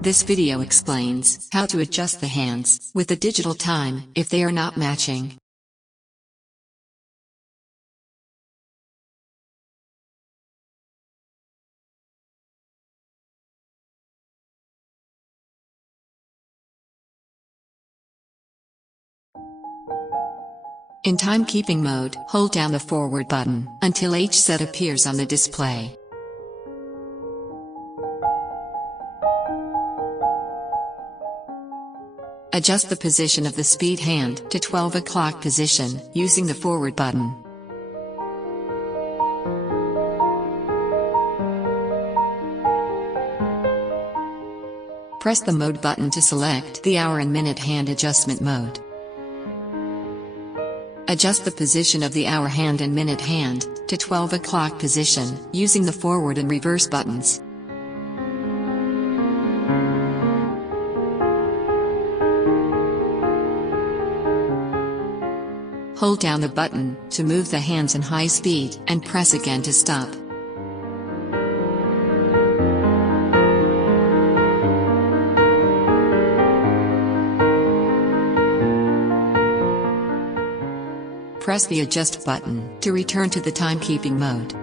This video explains how to adjust the hands with the digital time if they are not matching. In timekeeping mode, hold down the forward button until each set appears on the display. Adjust the position of the speed hand to 12 o'clock position using the forward button. Press the mode button to select the hour and minute hand adjustment mode. Adjust the position of the hour hand and minute hand to 12 o'clock position using the forward and reverse buttons. Hold down the button to move the hands in high speed and press again to stop. Press the adjust button to return to the timekeeping mode.